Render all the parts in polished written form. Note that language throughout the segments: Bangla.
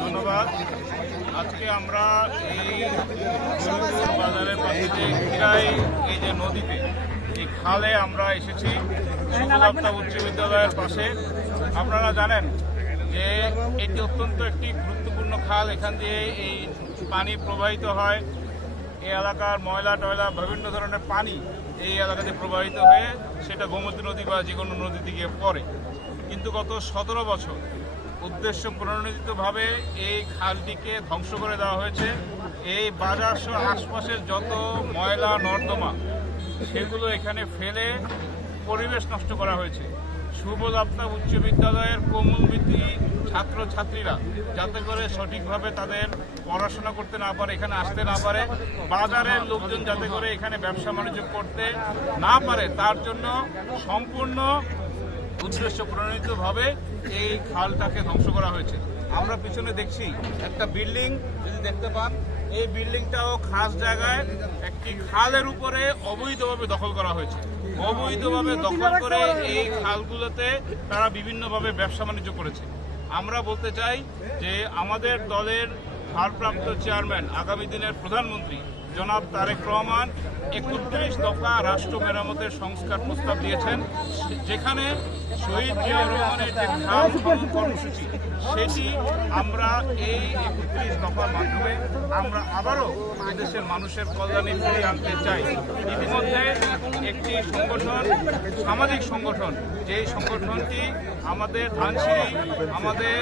ধন্যবাদ। আজকে আমরা এই বাজারের পাশে যে খিরাই এই যে নদীতে এই খালে আমরা এসেছি সুবল উচ্চ বিদ্যালয়ের পাশে। আপনারা জানেন যে এটি অত্যন্ত একটি গুরুত্বপূর্ণ খাল। এখান দিয়ে এই পানি প্রবাহিত হয়। এই এলাকার ময়লা টয়লা বিভিন্ন ধরনের পানি এই এলাকাতে প্রবাহিত হয়ে সেটা গোমতী নদী বা যে কোনো নদীতে গিয়ে পড়ে। কিন্তু গত 17 বছর উদ্দেশ্য প্রণোদিতভাবে এই খালটিকে ধ্বংস করে দেওয়া হয়েছে। এই বাজার সহ আশপাশের যত ময়লা নর্দমা সেগুলো এখানে ফেলে পরিবেশ নষ্ট করা হয়েছে। সুবল আফতাব উচ্চ বিদ্যালয়ের কোমলমতি ছাত্রছাত্রীরা যাতে করে সঠিকভাবে তাদের পড়াশোনা করতে না পারে, এখানে আসতে না পারে, বাজারের লোকজন যাতে করে এখানে ব্যবসা বাণিজ্য করতে না পারে, তার জন্য সম্পূর্ণ উদ্দেশ্য প্রণোদিতভাবে এই খালটাকে ধ্বংস করা হয়েছে। আমরা পিছনে দেখছি একটা বিল্ডিং, যদি দেখতে পান এই বিল্ডিংটাও খাস জায়গায় একটি খালের উপরে অবৈধভাবে দখল করা হয়েছে। অবৈধভাবে দখল করে এই খালগুলোতে তারা বিভিন্নভাবে ব্যবসা বাণিজ্য করেছে। আমরা বলতে চাই যে আমাদের দলের ভারপ্রাপ্ত চেয়ারম্যান আগামী দিনের প্রধানমন্ত্রী জনাব তারেক রহমান 31 দফা রাষ্ট্র মেরামতের সংস্কার প্রস্তাব দিয়েছেন, যেখানে শহীদ জিয়াউর রহমানের যে খাল খনন কর্মসূচি সেটি আমরা এই 31 দফার মাধ্যমে আমরা আবারও এদেশের মানুষের কল্যাণে ফিরিয়ে আনতে চাই। ইতিমধ্যে একটি সংগঠন, সামাজিক সংগঠন, যেই সংগঠনটি আমাদের ধানসিঁড়ি, আমাদের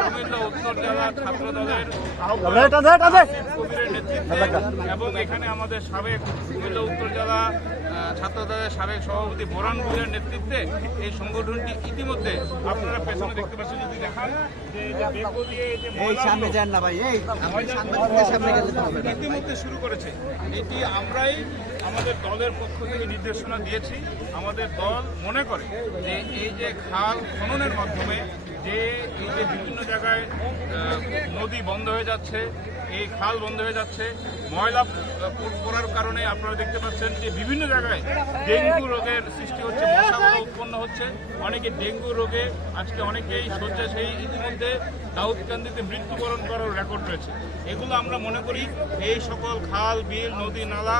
কুমিল্লা উত্তর জেলা ছাত্র দলের কবিরের নেতৃত্বে এবং এখানে আমাদের সাবেক কুমিল্লা উত্তর জেলা ছাত্র দলের সাবেক সভাপতি বোরান বুলের নেতৃত্বে এই সংগঠনটি ইতিমধ্যে আপনারা পেছনে দেখতে পাচ্ছেন, যদি দেখান ইতিমধ্যে শুরু করেছে। এটি আমরাই আমাদের দলের পক্ষ থেকে নির্দেশনা দিয়েছি। আমাদের দল মনে করে যে এই যে খাল খননের মাধ্যমে যে এই যে বিভিন্ন জায়গায় নদী বন্ধ হয়ে যাচ্ছে, এই খাল বন্ধ হয়ে যাচ্ছে, ময়লা পড়ার কারণে আপনারা দেখতে পাচ্ছেন যে বিভিন্ন জায়গায় ডেঙ্গু রোগের সৃষ্টি হচ্ছে, মশাগুলো উৎপন্ন হচ্ছে। অনেকে ডেঙ্গু রোগে আজকে অনেকেই শয্যাশায়ী, ইতিমধ্যে দাউদকান্দিতে মৃত্যুবরণ করার রেকর্ড রয়েছে। এগুলো আমরা মনে করি এই সকল খাল বিল নদী নালা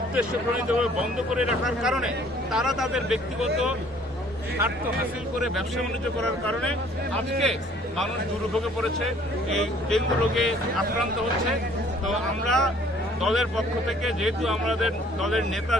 উদ্দেশ্য প্রণীতভাবে বন্ধ করে রাখার কারণে তারা তাদের ব্যক্তিগত স্বার্থ হাসিল করে ব্যবসা বাণিজ্য করার কারণে আজকে মানুষ দুর্ভোগে পড়েছে, এই ডেঙ্গু রোগে আক্রান্ত হচ্ছে। তো আমরা দলের পক্ষ থেকে, যেহেতু আমাদের দলের নেতা